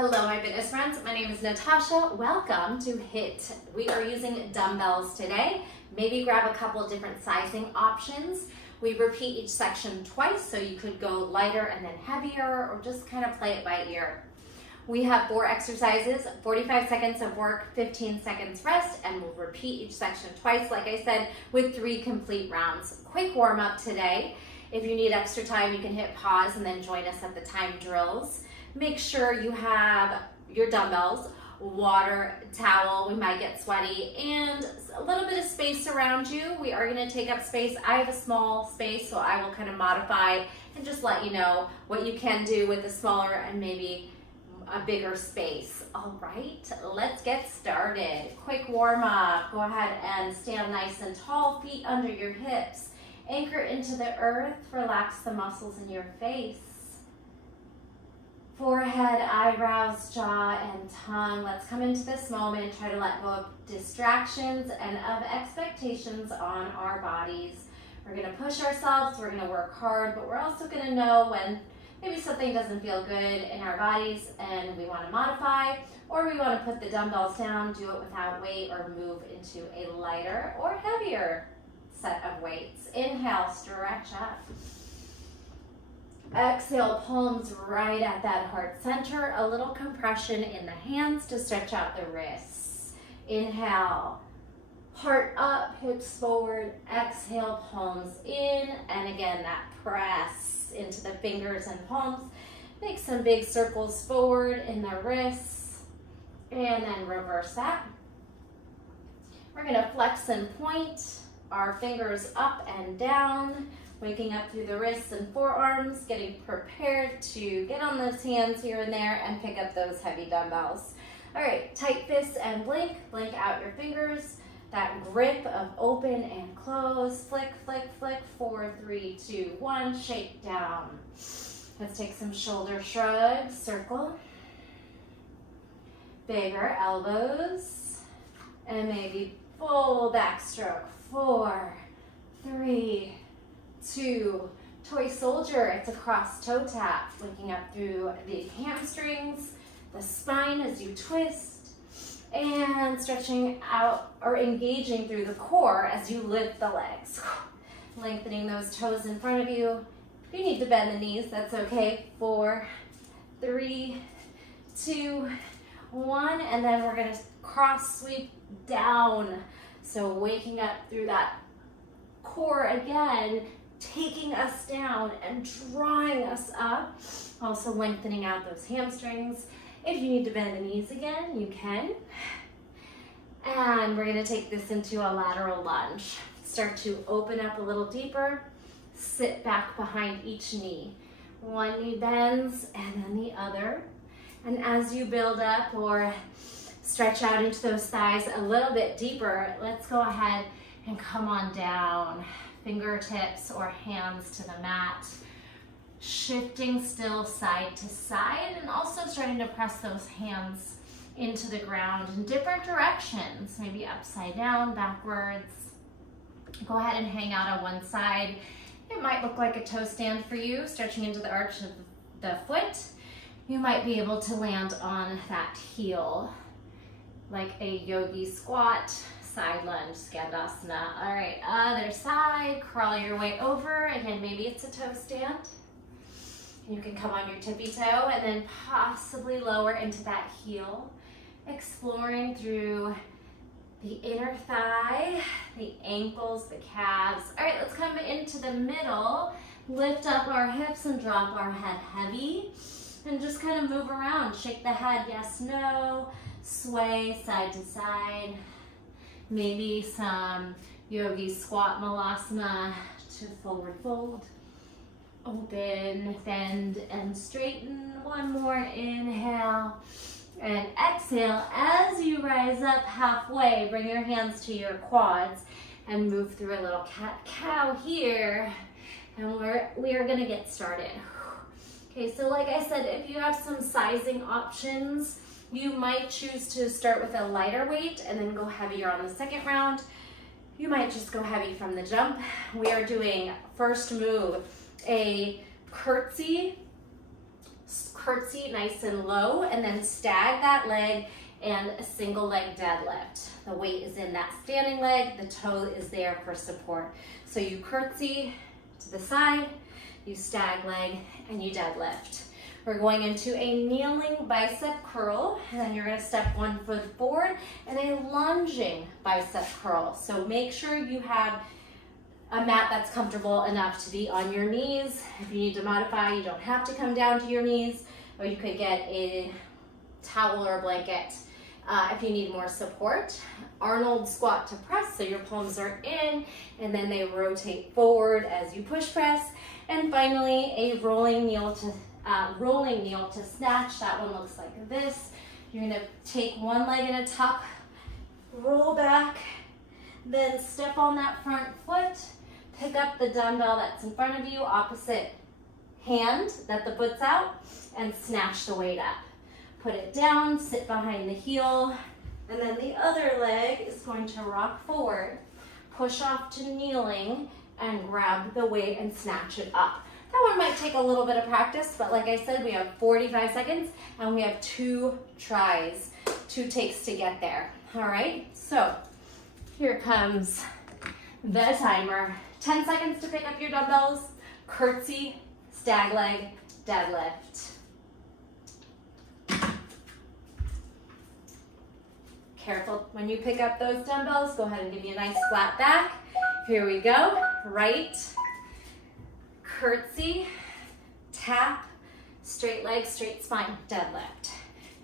Hello, my fitness friends. My name is Natasha. Welcome to Hiit. We are using dumbbells today. Maybe grab a couple of different sizing options. We repeat each section twice, so you could go lighter and then heavier, or just kind of play it by ear. We have 4 exercises, 45 seconds of work, 15 seconds rest, and we'll repeat each section twice, like I said, with 3 complete rounds. Quick warm up today. If you need extra time, you can hit pause and then join us at the time drills. Make sure you have your dumbbells, water, towel, we might get sweaty, and a little bit of space around you. We are going to take up space. I have a small space, so I will kind of modify and just let you know what you can do with a smaller and maybe a bigger space. All right, let's get started. Quick warm up. Go ahead and stand nice and tall, feet under your hips. Anchor into the earth, relax the muscles in your face. Forehead, eyebrows, jaw, and tongue. Let's come into this moment. Try to let go of distractions and of expectations on our bodies. We're going to push ourselves. We're going to work hard, but we're also going to know when maybe something doesn't feel good in our bodies and we want to modify, or we want to put the dumbbells down, do it without weight, or move into a lighter or heavier set of weights. Inhale, stretch up. Exhale, palms right at that heart center. A little compression in the hands to stretch out the wrists. Inhale, heart up, hips forward. Exhale, palms in. And again, that press into the fingers and palms. Make some big circles forward in the wrists. And then reverse that. We're going to flex and point our fingers up and down. Waking up through the wrists and forearms, getting prepared to get on those hands here and there and pick up those heavy dumbbells. All right, tight fists and blink. Blink out your fingers. That grip of open and close. Flick, flick, flick. 4, 3, 2, 1. Shake down. Let's take some shoulder shrugs. Circle. Bigger elbows. And maybe full backstroke. 4, 3, 2, toy soldier. It's a cross toe tap, waking up through the hamstrings, the spine as you twist, and stretching out or engaging through the core as you lift the legs. Lengthening those toes in front of you. If you need to bend the knees, that's okay. 4, 3, 2, 1, and then we're going to cross sweep down. So waking up through that core again, taking us down and drawing us up. Also lengthening out those hamstrings. If you need to bend the knees again, you can. And we're going to take this into a lateral lunge. Start to open up a little deeper. Sit back behind each knee. One knee bends and then the other. And as you build up or stretch out into those thighs a little bit deeper, let's go ahead and come on down. Fingertips or hands to the mat. Shifting still side to side, and also starting to press those hands into the ground in different directions, maybe upside down, backwards. Go ahead and hang out on one side. It might look like a toe stand for you, stretching into the arch of the foot. You might be able to land on that heel, like a yogi squat. Side lunge, Skandasana. All right, other side, crawl your way over. Again, maybe it's a toe stand. You can come on your tippy toe and then possibly lower into that heel. Exploring through the inner thigh, the ankles, the calves. All right, let's come into the middle. Lift up our hips and drop our head heavy. And just kind of move around. Shake the head, yes, no. Sway side to side. Maybe some yogi squat malasana to forward fold. Open, bend, and straighten. One more inhale and exhale. As you rise up halfway, bring your hands to your quads and move through a little cat-cow here. And we are going to get started. Okay, so like I said, if you have some sizing options, you might choose to start with a lighter weight and then go heavier on the second round. You might just go heavy from the jump. We are doing first move, a curtsy curtsy nice and low, and then stag that leg and a single leg deadlift. The weight is in that standing leg, the toe is there for support. So you curtsy to the side, you stag leg, and you deadlift. We're going into a kneeling bicep curl, and then you're gonna step one foot forward and a lunging bicep curl. So make sure you have a mat that's comfortable enough to be on your knees. If you need to modify, you don't have to come down to your knees, or you could get a towel or a blanket if you need more support. Arnold squat to press, so your palms are in, and then they rotate forward as you push press. And finally, a rolling kneel to snatch. That one looks like this. You're gonna take one leg in a tuck, roll back, then step on that front foot, pick up the dumbbell that's in front of you, opposite hand that the foot's out, and snatch the weight up. Put it down, sit behind the heel, and then the other leg is going to rock forward, push off to kneeling, and grab the weight and snatch it up. That one might take a little bit of practice, but like I said, we have 45 seconds and we have 2 tries, 2 takes to get there. All right, so here comes the timer. 10 seconds to pick up your dumbbells, curtsy, stag leg, deadlift. Careful when you pick up those dumbbells, go ahead and give me a nice flat back. Here we go, right, curtsy, tap, straight leg, straight spine, deadlift.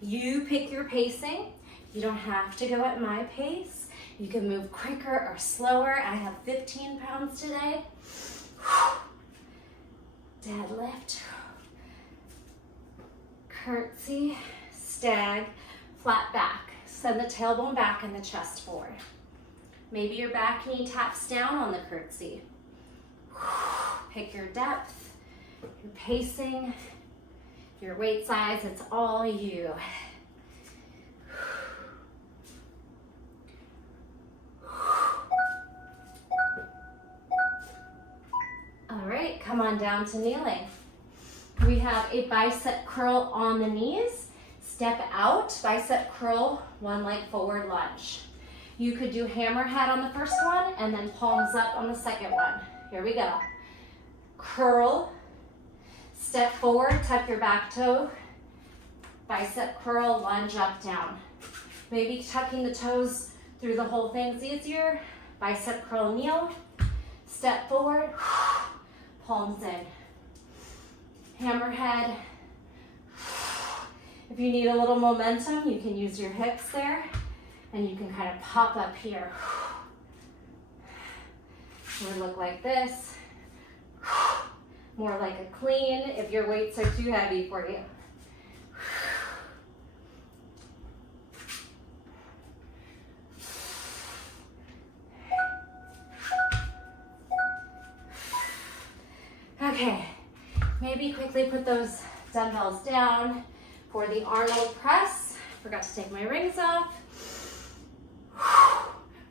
You pick your pacing. You don't have to go at my pace. You can move quicker or slower. I have 15 pounds today. Deadlift, curtsy, stag, flat back. Send the tailbone back and the chest forward. Maybe your back knee taps down on the curtsy. Pick your depth, your pacing, your weight size, it's all you. All right, come on down to kneeling. We have a bicep curl on the knees. Step out, bicep curl, one leg forward lunge. You could do hammerhead on the first one and then palms up on the second one. Here we go. Curl, step forward, tuck your back toe, bicep curl, lunge up, down. Maybe tucking the toes through the whole thing's easier. Bicep curl, kneel, step forward, palms in. Hammerhead. If you need a little momentum, you can use your hips there, and you can kind of pop up here. It would look like this. More like a clean if your weights are too heavy for you. Okay, maybe quickly put those dumbbells down for the Arnold press. Forgot to take my rings off.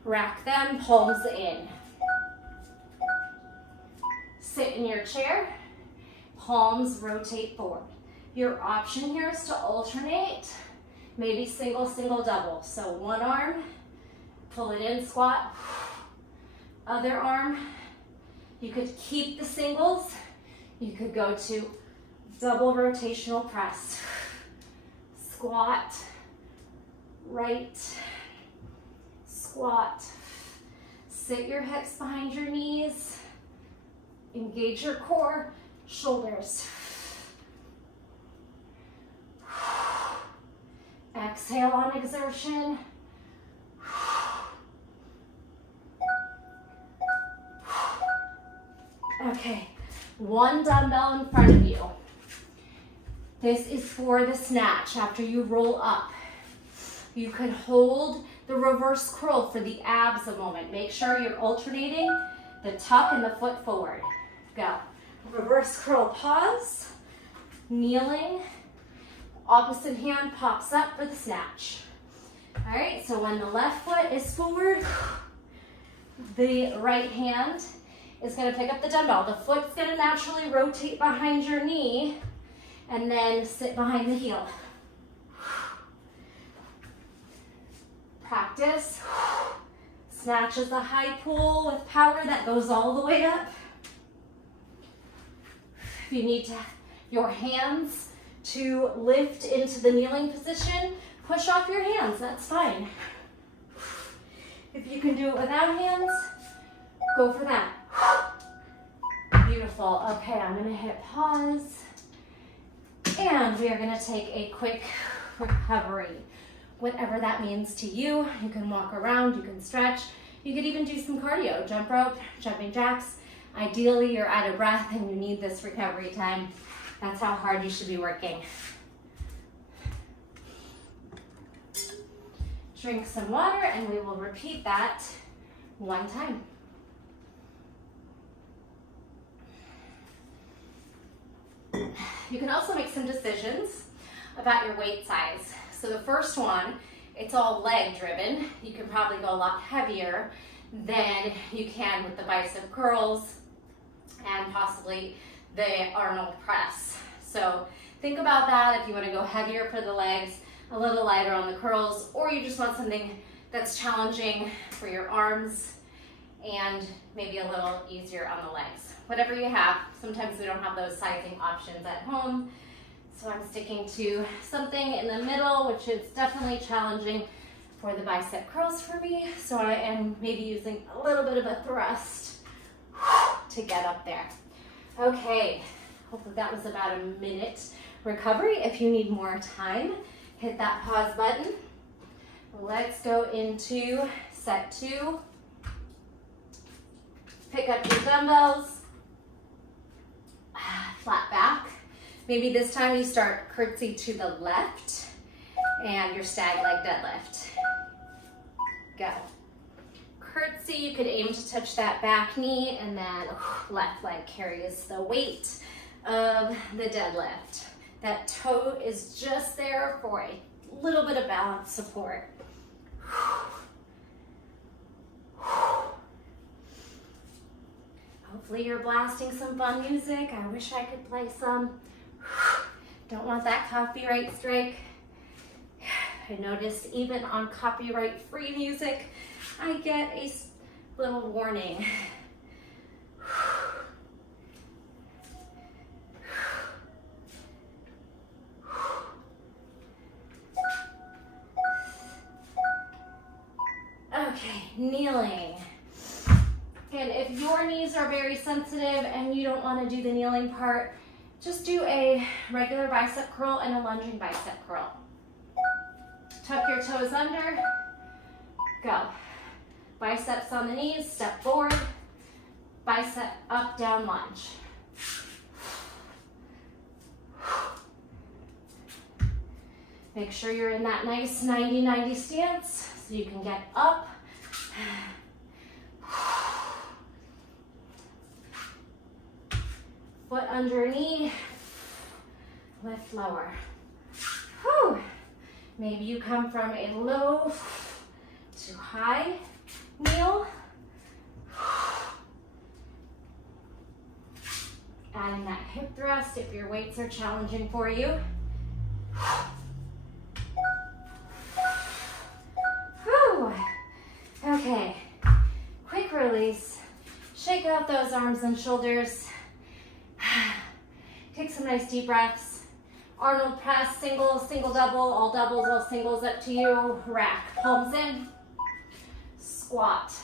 Rack them, palms in. Sit in your chair, palms rotate forward. Your option here is to alternate, maybe single, single, double. So one arm, pull it in, squat. Other arm, you could keep the singles. You could go to double rotational press. Squat, right, squat. Sit your hips behind your knees. Engage your core, shoulders. Exhale on exertion. Okay, one dumbbell in front of you. This is for the snatch after you roll up. You could hold the reverse curl for the abs a moment. Make sure you're alternating the tuck and the foot forward. Go. Reverse curl, pause. Kneeling. Opposite hand pops up for the snatch. All right, so when the left foot is forward, the right hand is gonna pick up the dumbbell. The foot's gonna naturally rotate behind your knee, and then sit behind the heel. Practice. Snatch is a high pull with power that goes all the way up. If you need your hands to lift into the kneeling position, push off your hands, that's fine. If you can do it without hands, go for that. Beautiful. Okay, I'm gonna hit pause. And we are gonna take a quick recovery. Whatever that means to you. You can walk around, you can stretch. You could even do some cardio, jump rope, jumping jacks. Ideally, you're out of breath and you need this recovery time. That's how hard you should be working. Drink some water and we will repeat that one time. You can also make some decisions about your weight size. So the first one, it's all leg driven. You can probably go a lot heavier than you can with the bicep curls and possibly the Arnold press. So think about that if you want to go heavier for the legs, a little lighter on the curls, or you just want something that's challenging for your arms and maybe a little easier on the legs. Whatever you have. Sometimes we don't have those sizing options at home. So I'm sticking to something in the middle, which is definitely challenging for the bicep curls for me. So I am maybe using a little bit of a thrust to get up there. Okay, hopefully that was about a minute recovery. If you need more time, hit that pause button. Let's go into set 2. Pick up your dumbbells, flat back. Maybe this time you start curtsy to the left and your stag leg deadlift. Go. Curtsy, you could aim to touch that back knee and then left leg carries the weight of the deadlift. That toe is just there for a little bit of balance support. Hopefully you're blasting some fun music. I wish I could play some. Don't want that copyright strike. I noticed even on copyright-free music, I get a little warning. Okay, kneeling. And if your knees are very sensitive and you don't want to do the kneeling part, just do a regular bicep curl and a lunging bicep curl. Tuck your toes under, go. Biceps on the knees, step forward, bicep up, down, lunge. Make sure you're in that nice 90-90 stance so you can get up. Foot under knee, lift lower. Whew. Maybe you come from a low to high kneel. Adding that hip thrust if your weights are challenging for you. Whew. Okay, quick release. Shake out those arms and shoulders. Take some nice deep breaths. Arnold press, single, single, double, all doubles, all singles, up to you. Rack, palms in. Squat.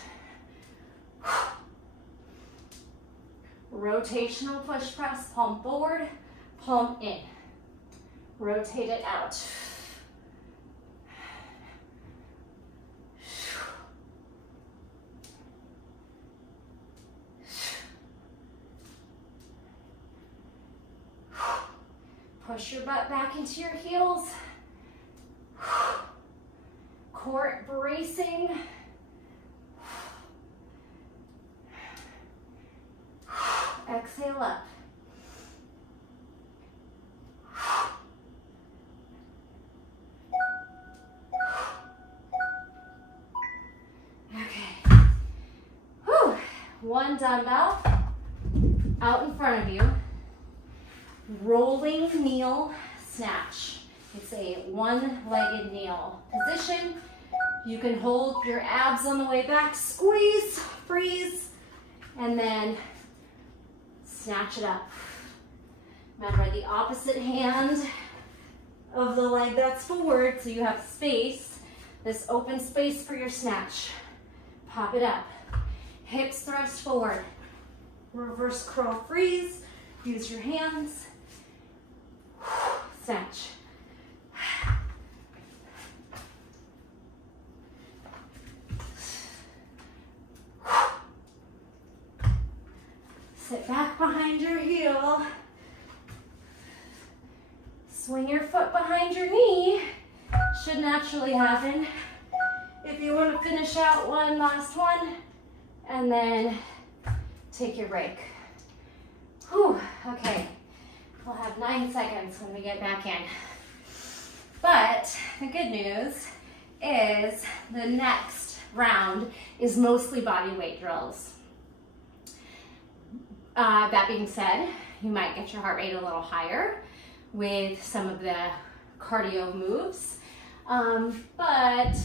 Rotational push press, palm forward, palm in. Rotate it out. Push your butt back into your heels. Core bracing. Exhale up. Okay. Whew. One dumbbell out in front of you. rolling kneel snatch. It's a one-legged kneel position. You can hold your abs on the way back, squeeze, freeze, and then snatch it up. Remember, the opposite hand of the leg that's forward, so you have space, this open space for your snatch. Pop it up. Hips thrust forward. Reverse curl, freeze. Use your hands. Snatch. Sit back behind your heel. Swing your foot behind your knee. Should naturally happen. If you want to finish out one last one, and then take your break. Whew, okay. We'll have 9 seconds when we get back in. But the good news is the next round is mostly body weight drills. That being said, you might get your heart rate a little higher with some of the cardio moves, but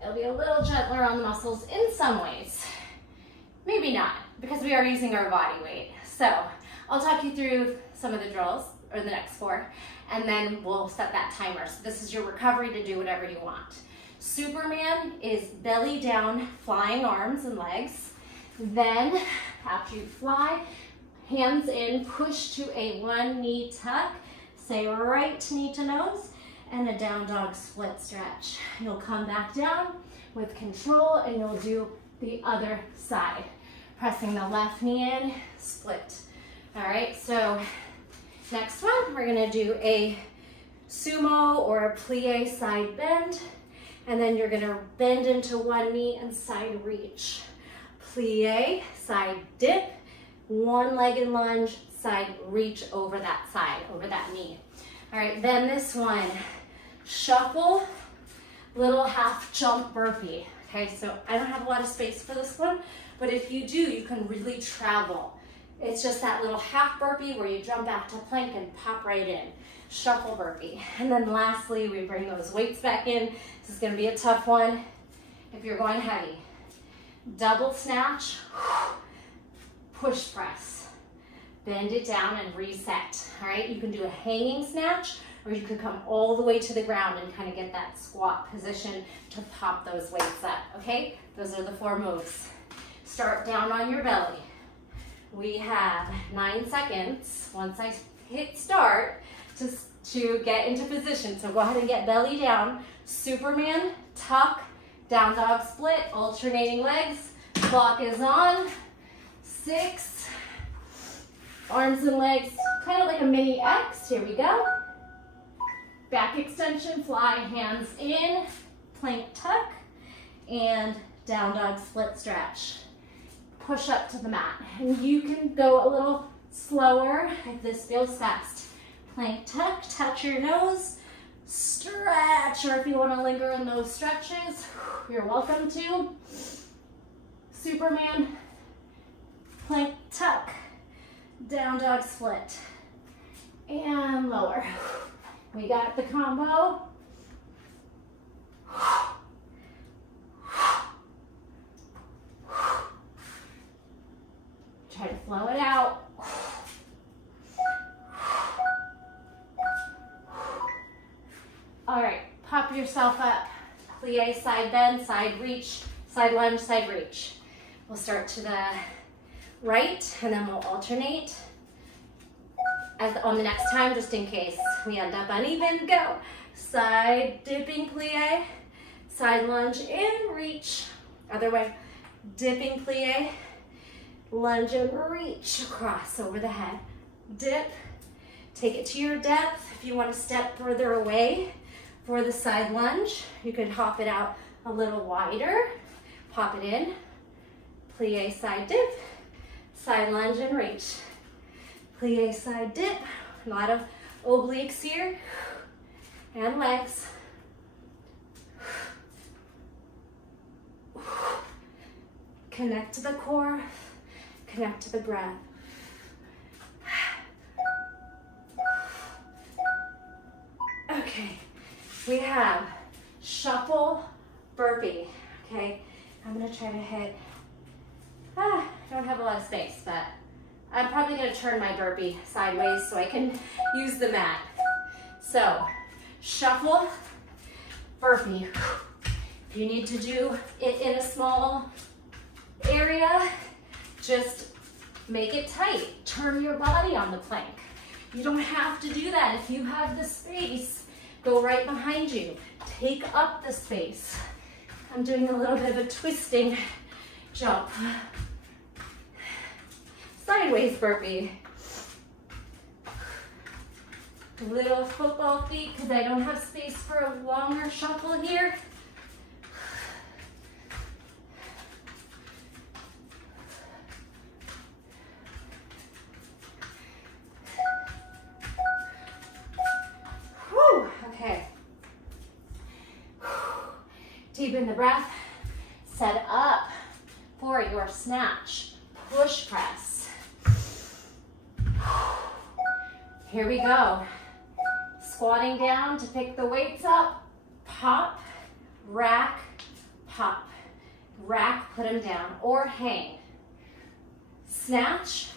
it'll be a little gentler on the muscles in some ways. Maybe not, because we are using our body weight. So I'll talk you through some of the drills, or the next 4, and then we'll set that timer. So this is your recovery to do whatever you want. Superman is belly down, flying arms and legs. Then after you fly, hands in, push to a one knee tuck, say right knee to nose, and a down dog split stretch. You'll come back down with control, and you'll do the other side. Pressing the left knee in, split. All right, so next one, we're gonna do a sumo or a plie side bend, and then you're gonna bend into one knee and side reach. Plie, side dip, one-legged lunge, side reach over that side, over that knee. All right, then this one, shuffle, little half jump burpee. Okay, so I don't have a lot of space for this one, but if you do, you can really travel. It's just that little half burpee where you jump back to plank and pop right in. Shuffle burpee. And then lastly, we bring those weights back in. This is gonna be a tough one if you're going heavy. Double snatch, push press. Bend it down and reset. All right, you can do a hanging snatch, or you could come all the way to the ground and kind of get that squat position to pop those weights up, okay? Those are the 4 moves. Start down on your belly. We have 9 seconds once I hit start to get into position. So go ahead and get belly down. Superman, tuck, down dog split, alternating legs. Clock is on. 6. Arms and legs, kind of like a mini X. Here we go. Back extension, fly, hands in, plank tuck, and down dog split stretch. Push up to the mat. And you can go a little slower if this feels fast. Plank tuck, touch your nose, stretch, or if you want to linger in those stretches, you're welcome to. Superman, plank tuck, down dog split, and lower. We got the combo. Try to flow it out. All right, pop yourself up. Plie, side bend, side reach, side lunge, side reach. We'll start to the right, and then we'll alternate. On the next time, just in case we end up uneven, go. Side dipping plie, side lunge in, reach. Other way, dipping plie, lunge and reach across over the head. Dip, take it to your depth. If you want to step further away for the side lunge, you could hop it out a little wider. Pop it in, plie, side dip, side lunge and reach. Plie, side dip, a lot of obliques here, and legs. Connect to the core, connect to the breath. Okay, we have shuffle burpee. Okay, I'm gonna try to hit, I don't have a lot of space, but I'm probably gonna turn my burpee sideways so I can use the mat. So, shuffle burpee. If you need to do it in a small area, just make it tight. Turn your body on the plank. You don't have to do that. If you have the space, go right behind you. Take up the space. I'm doing a little bit of a twisting jump. Sideways burpee. Little football feet because I don't have space for a longer shuffle here. Whew, okay. Deepen the breath. Set up for your snatch. Push press. Here we go. Squatting down to pick the weights up. Pop, rack, pop. Rack, put them down, or hang. Snatch,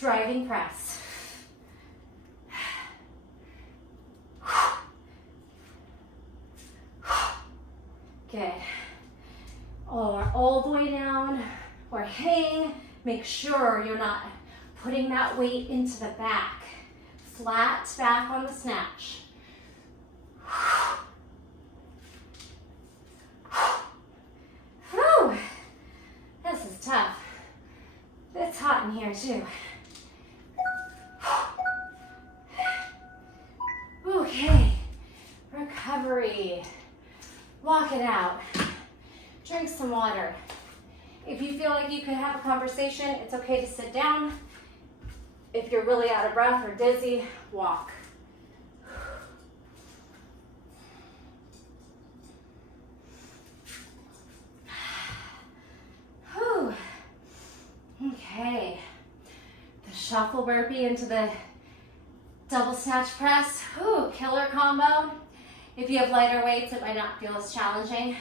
driving press. Good. Or all the way down, or hang. Make sure you're not putting that weight into the back. Flat back on the snatch. Whew. This is tough. It's hot in here too. Okay, recovery. Walk it out. Drink some water. If you feel like you could have a conversation, it's okay to sit down. If you're really out of breath or dizzy, walk. Whew. Okay. The shuffle burpee into the double snatch press. Whew, killer combo. If you have lighter weights, it might not feel as challenging.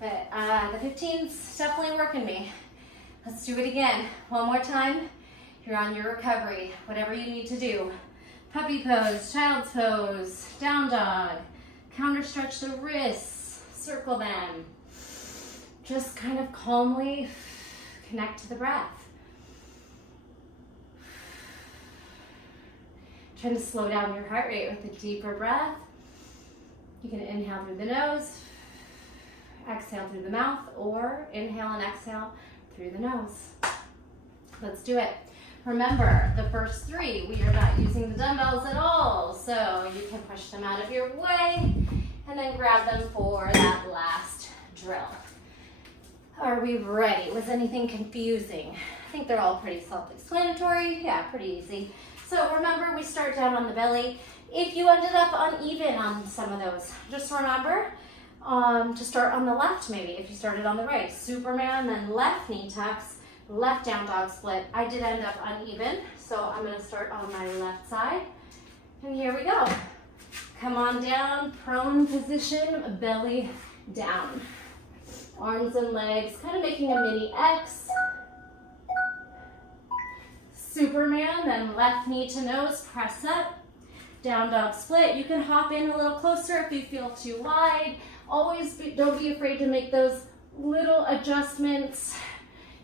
But the 15's definitely working me. Let's do it again. One more time. You're on your recovery, whatever you need to do. Puppy pose, child's pose, down dog. Counter stretch the wrists, circle them. Just kind of calmly connect to the breath. Trying to slow down your heart rate with a deeper breath. You can inhale through the nose, exhale through the mouth, or inhale and exhale through the nose. Let's do it. Remember, the first three, we are not using the dumbbells at all, so you can push them out of your way and then grab them for that last drill. Are we ready? Was anything confusing? I think they're all pretty self-explanatory. Yeah, pretty easy. So remember, we start down on the belly. If you ended up uneven on some of those, just remember to start on the left maybe, if you started on the right. Superman, then left knee tucks, left down dog split. I did end up uneven, so I'm gonna start on my left side. And here we go. Come on down, prone position, belly down. Arms and legs, kind of making a mini X. Superman, then left knee to nose, press up. Down dog split. You can hop in a little closer if you feel too wide. Don't be afraid to make those little adjustments.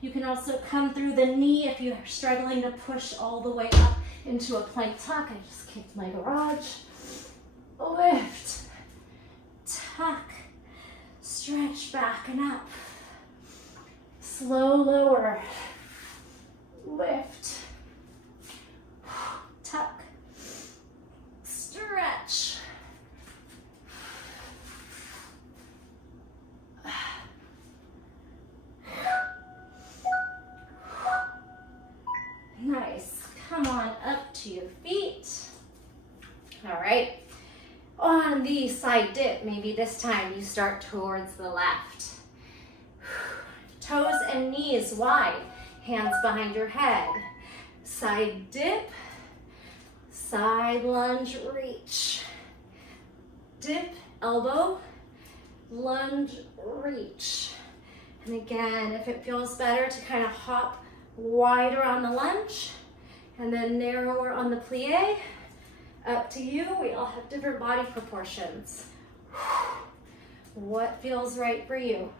You can also come through the knee if you're struggling to push all the way up into a plank tuck. I just kicked my garage. Lift, tuck, stretch back and up. Slow lower, lift, tuck, stretch. Nice. Come on up to your feet. All right. On the side dip, maybe this time you start towards the left. Toes and knees wide. Hands behind your head. Side dip. Side lunge, reach. Dip, elbow, lunge, reach. And again, if it feels better to kind of hop wider on the lunge and then narrower on the plie, up to you. We all have different body proportions. What feels right for you?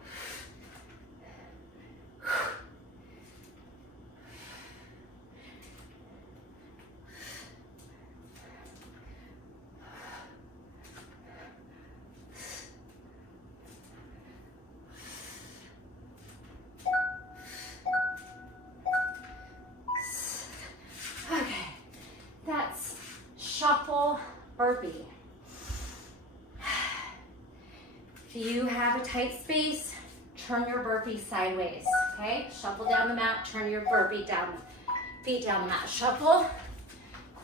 Shuffle burpee. If you have a tight space, turn your burpee sideways, okay? Shuffle down the mat, turn your burpee down, feet down the mat. Shuffle,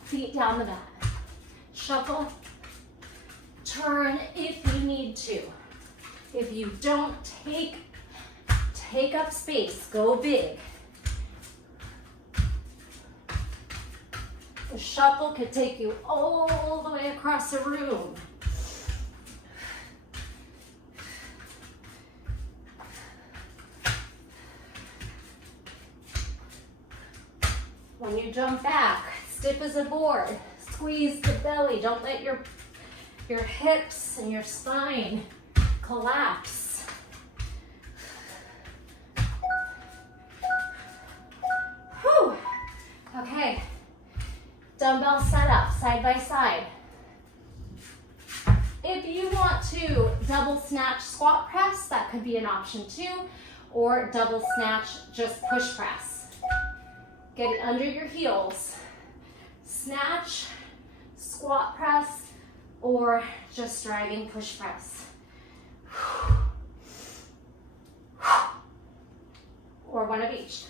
feet down the mat. Shuffle, turn if you need to. If you don't, take up space, go big. The shuffle could take you all the way across the room. When you jump back, stiff as a board, squeeze the belly. Don't let your hips and your spine collapse. Whew. Okay. Dumbbell setup, side by side. If you want to double snatch squat press, that could be an option too, or double snatch just push press. Get it under your heels. Snatch, squat press, or just driving push press. Or one of each.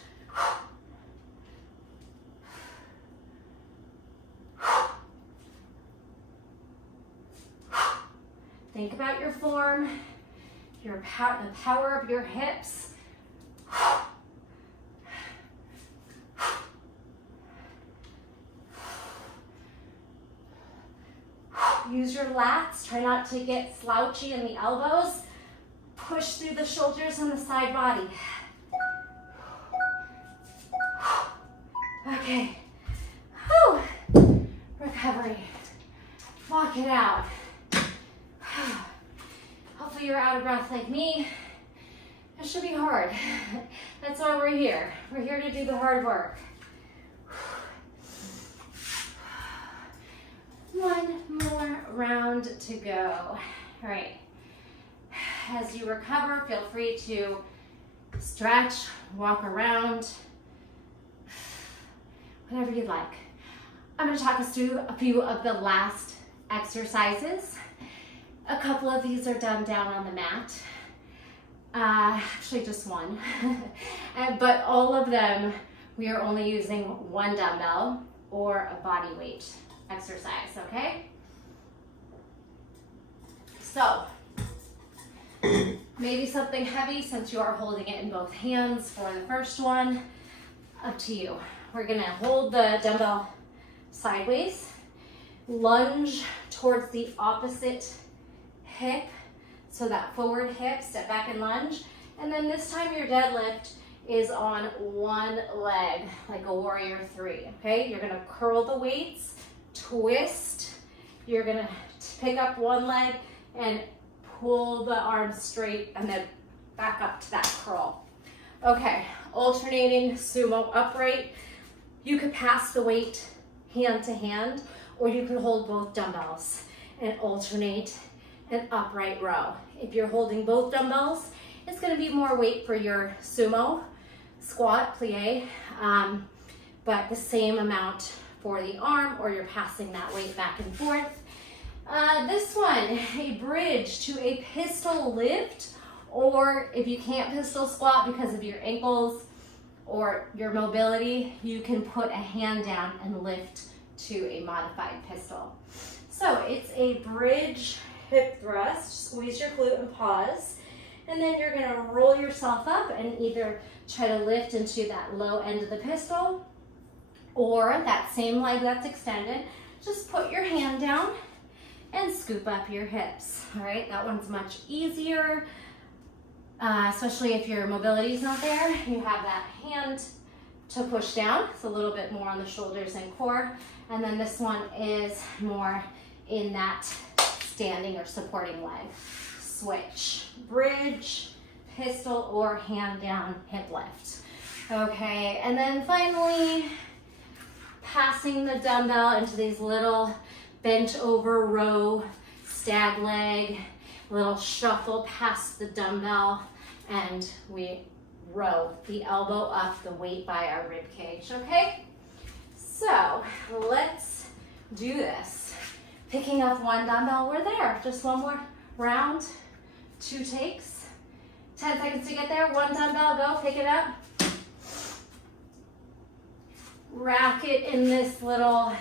Think about your form, the power of your hips. Use your lats, try not to get slouchy in the elbows. Push through the shoulders and the side body. Okay, whew. Recovery, walk it out. Hopefully you're out of breath like me. It should be hard. That's why we're here. We're here to do the hard work. One more round to go. All right. As you recover, feel free to stretch, walk around, whatever you'd like. I'm going to talk us through a few of the last exercises. A couple of these are done down on the mat. Actually just one. But all of them, we are only using one dumbbell or a body weight exercise, okay? So, maybe something heavy since you are holding it in both hands for the first one. Up to you. We're gonna hold the dumbbell sideways, lunge towards the opposite hip, so that forward hip, step back and lunge. And then this time your deadlift is on one leg, like a warrior three, okay? You're gonna curl the weights, twist. You're gonna pick up one leg and pull the arms straight and then back up to that curl. Okay, alternating sumo upright. You could pass the weight hand to hand, or you could hold both dumbbells and alternate an upright row. If you're holding both dumbbells, it's gonna be more weight for your sumo squat, plie, but the same amount for the arm, or you're passing that weight back and forth. This one, a bridge to a pistol lift, or if you can't pistol squat because of your ankles or your mobility, you can put a hand down and lift to a modified pistol. So it's a bridge hip thrust. Squeeze your glute and pause. And then you're gonna roll yourself up and either try to lift into that low end of the pistol, or that same leg that's extended, just put your hand down and scoop up your hips. All right, that one's much easier, especially if your mobility is not there. You have that hand to push down. It's a little bit more on the shoulders and core. And then this one is more in that standing or supporting leg. Switch, bridge, pistol, or hand down hip lift. Okay, and then finally, passing the dumbbell into these little bent over row, stag leg, little shuffle past the dumbbell, and we row the elbow up, the weight by our rib cage, okay? So let's do this. Picking up one dumbbell, we're there. Just one more round, 2 takes. 10 seconds to get there, one dumbbell, go, pick it up. Rack it in this little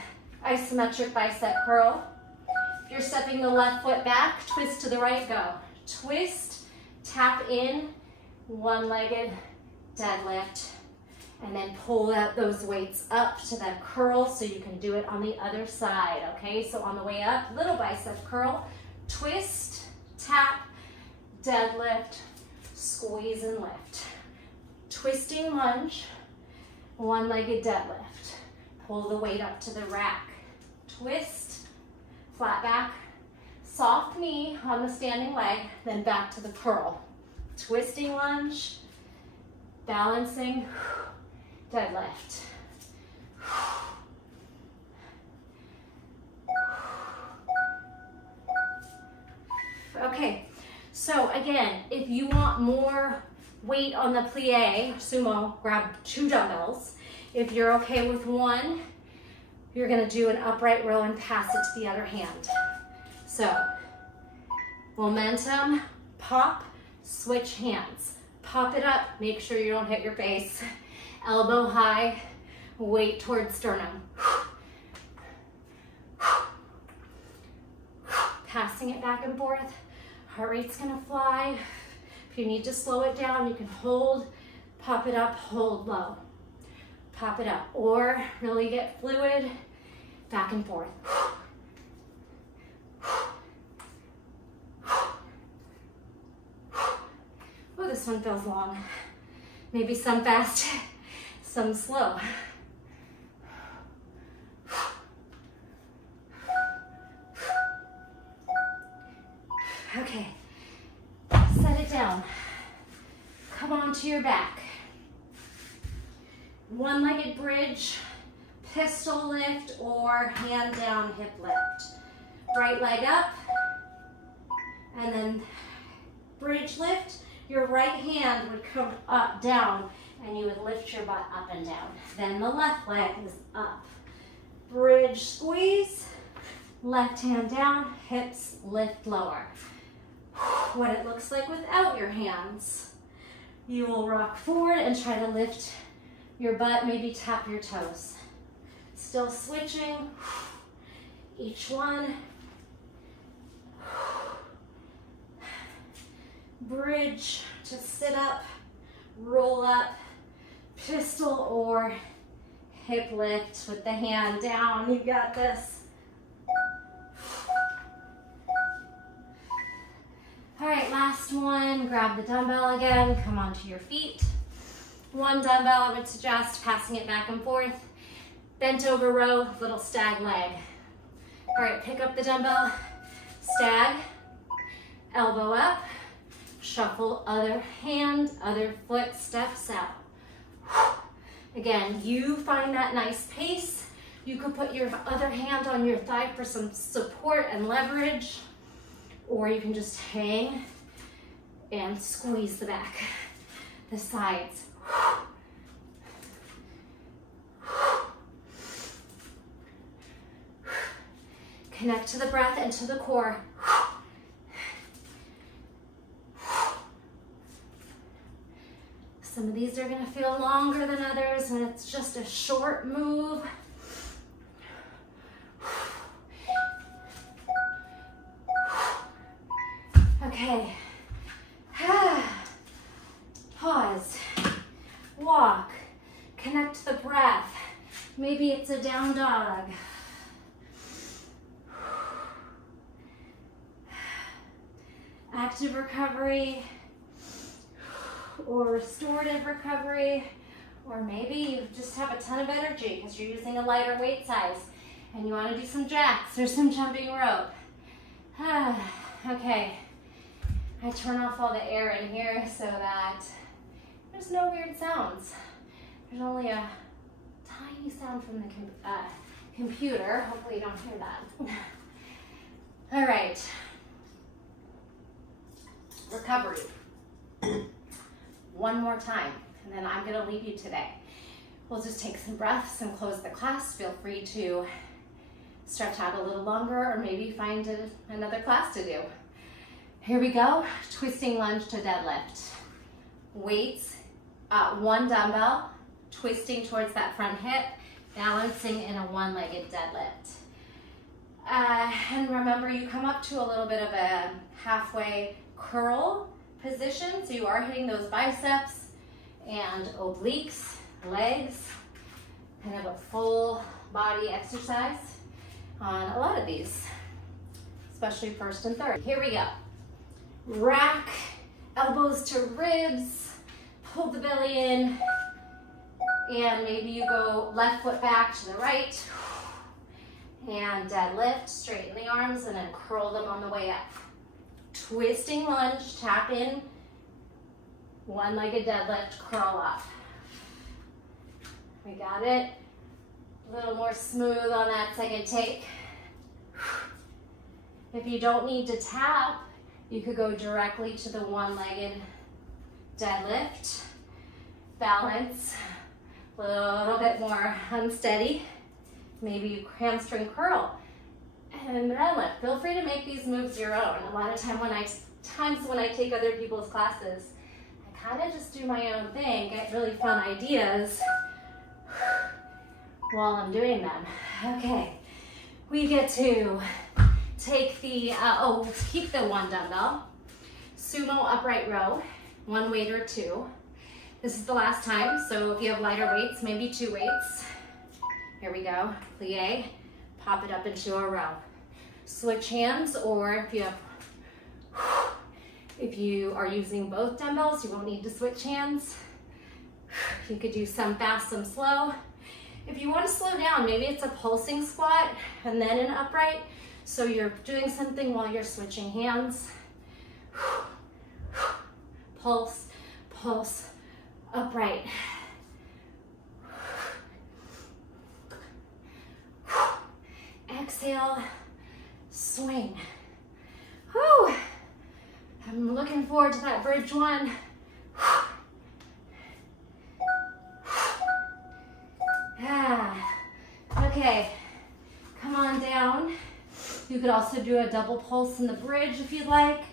isometric bicep curl. If you're stepping the left foot back, twist to the right, go. Twist, tap in, one-legged deadlift, and then pull out those weights up to that curl so you can do it on the other side, okay? So on the way up, little bicep curl, twist, tap, deadlift, squeeze and lift. Twisting lunge, one-legged deadlift. Pull the weight up to the rack. Twist, flat back, soft knee on the standing leg, then back to the curl. Twisting lunge, balancing, deadlift. Okay, so again, if you want more weight on the plie, sumo, grab 2 dumbbells. If you're okay with one, you're gonna do an upright row and pass it to the other hand. So, momentum, pop, switch hands. Pop it up, make sure you don't hit your face. Elbow high, weight towards sternum. Passing it back and forth. Heart rate's gonna fly. If you need to slow it down, you can hold, pop it up, hold low. Pop it up, or really get fluid, back and forth. Oh, this one feels long. Maybe some fast, some slow. Okay, set it down. Come onto your back. One-legged bridge, pistol lift, or hand down hip lift. Right leg up, and then bridge lift. Your right hand would come up, down, and you would lift your butt up and down. Then the left leg is up. Bridge squeeze, left hand down, hips lift lower. What it looks like without your hands. You will rock forward and try to lift your butt, maybe tap your toes. Still switching, each one. Bridge to sit up, roll up, pistol or hip lift with the hand down. You got this. All right, last one. Grab the dumbbell again, come onto your feet. One dumbbell, I would suggest passing it back and forth. Bent over row, little stag leg. All right, pick up the dumbbell, stag, elbow up, shuffle other hand, other foot steps out. Again, you find that nice pace. You could put your other hand on your thigh for some support and leverage, or you can just hang and squeeze the back, the sides. Connect to the breath and to the core. Some of these are gonna feel longer than others when it's just a short move. Okay. Pause. Walk. Connect to the breath. Maybe it's a down dog. active recovery or restorative recovery, or maybe you just have a ton of energy because you're using a lighter weight size and you want to do some jacks or some jumping rope. Okay, I turn off all the air in here so that there's no weird sounds. There's only a tiny sound from the computer. Hopefully you don't hear that. All right, recovery. One more time, and then I'm gonna leave you today. We'll just take some breaths and close the class. Feel free to stretch out a little longer or maybe find another class to do. Here we go, twisting lunge to deadlift. Weights, one dumbbell, twisting towards that front hip, balancing in a one-legged deadlift. And remember, you come up to a little bit of a halfway curl position, so you are hitting those biceps and obliques, legs, kind of a full body exercise on a lot of these, especially first and third. Here we go. Rack, elbows to ribs, pull the belly in, and maybe you go left foot back to the right, and deadlift, straighten the arms, and then curl them on the way up. Twisting lunge, tap in, one-legged deadlift, curl up. We got it. A little more smooth on that second take. If you don't need to tap, you could go directly to the one-legged deadlift. Balance, a little bit more unsteady. Maybe you hamstring curl and deadlift. Feel free to make these moves your own. A lot of times when I take other people's classes, I kind of just do my own thing, get really fun ideas while I'm doing them. Okay, we get to take the, keep the one dumbbell, sumo upright row, one weight or two. This is the last time, so if you have lighter weights, maybe two weights. Here we go, plie, pop it up into a row. Switch hands, or if you are using both dumbbells, you won't need to switch hands. You could do some fast, some slow. If you want to slow down, maybe it's a pulsing squat and then an upright. So you're doing something while you're switching hands. Pulse, pulse, upright. Exhale, swing. Whew. I'm looking forward to that bridge one. Okay, come on down. You could also do a double pulse in the bridge if you'd like,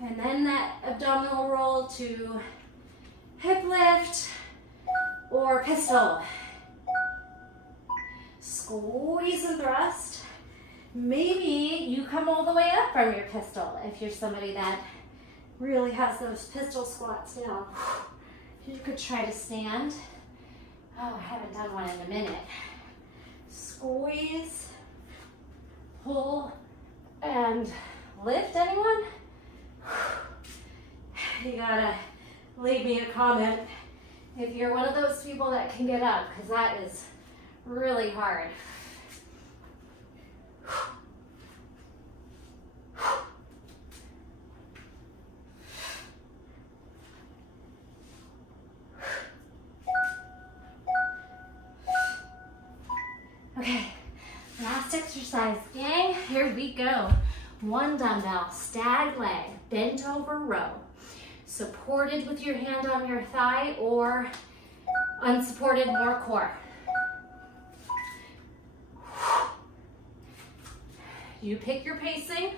and then that abdominal roll to hip lift or pistol. Squeeze and thrust. Maybe you come all the way up from your pistol if you're somebody that really has those pistol squats down. You could try to stand. Oh, I haven't done one in a minute. Squeeze, pull, and lift. Anyone? You gotta leave me a comment if you're one of those people that can get up, because that is really hard. Okay, last exercise, gang. Here we go. One dumbbell, stag leg, bent over row. Supported with your hand on your thigh or unsupported, more core. You pick your pacing.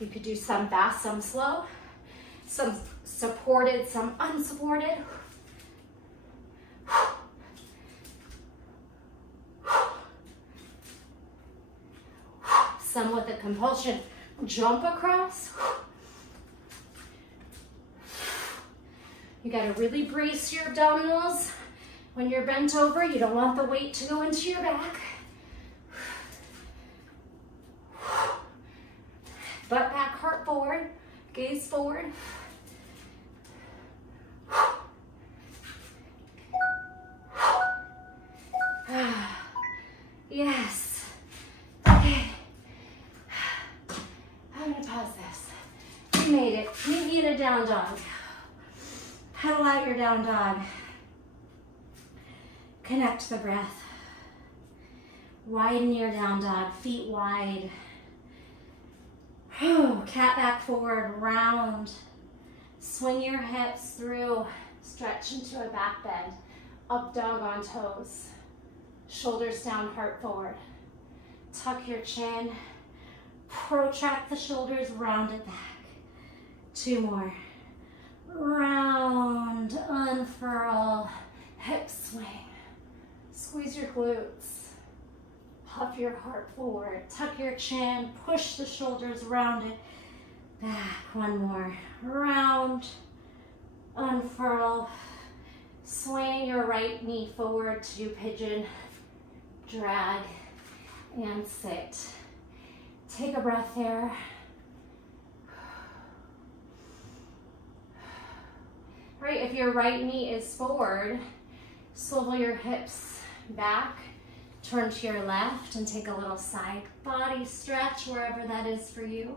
You could do some fast, some slow, some supported, some unsupported. Some with a compulsion, jump across. You gotta really brace your abdominals when you're bent over. You don't want the weight to go into your back. Butt back, heart forward. Gaze forward. Yes. Okay. I'm gonna pause this. You made it. Meet me in a down dog. Pedal out your down dog. Connect the breath. Widen your down dog, feet wide. Cat back forward, round. Swing your hips through, stretch into a back bend. Up dog on toes. Shoulders down, heart forward. Tuck your chin. Protract the shoulders, round it back. 2 more. Round, unfurl, hip swing. Squeeze your glutes. Puff your heart forward. Tuck your chin, push the shoulders, round it back. 1 more. Round, unfurl. Swing your right knee forward to pigeon, drag, and sit. Take a breath there. Right, if your right knee is forward, swivel your hips back, turn to your left, and take a little side body stretch wherever that is for you.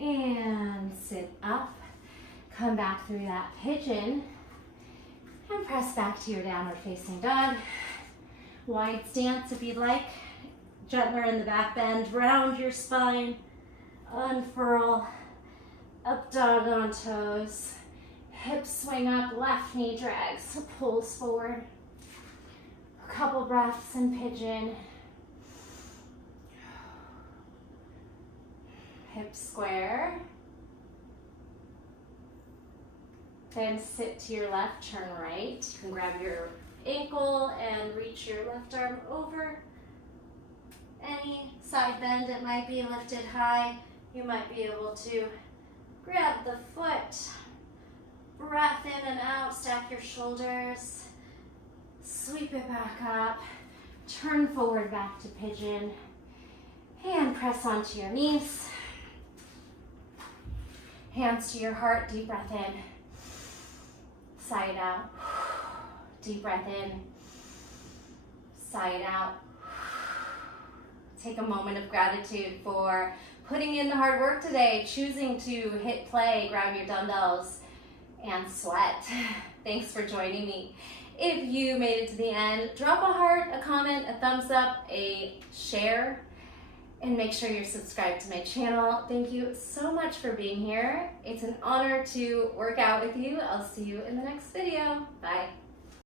And sit up, come back through that pigeon, and press back to your downward facing dog. Wide stance if you'd like. Gentler in the back bend, round your spine, unfurl, up dog on toes, hips swing up, left knee drags, pulls forward. A couple breaths in pigeon. Hips square. Then sit to your left, turn right. You can grab your ankle and reach your left arm over. Any side bend, it might be lifted high. You might be able to grab the foot. Breath in and out, stack your shoulders. Sweep it back up. Turn forward back to pigeon. Hand press onto your knees. Hands to your heart, deep breath in. Side out. Deep breath in. Side out. Take a moment of gratitude for putting in the hard work today, choosing to hit play, grab your dumbbells, and sweat. Thanks for joining me. If you made it to the end, drop a heart, a comment, a thumbs up, a share, and make sure you're subscribed to my channel. Thank you so much for being here. It's an honor to work out with you. I'll see you in the next video. Bye.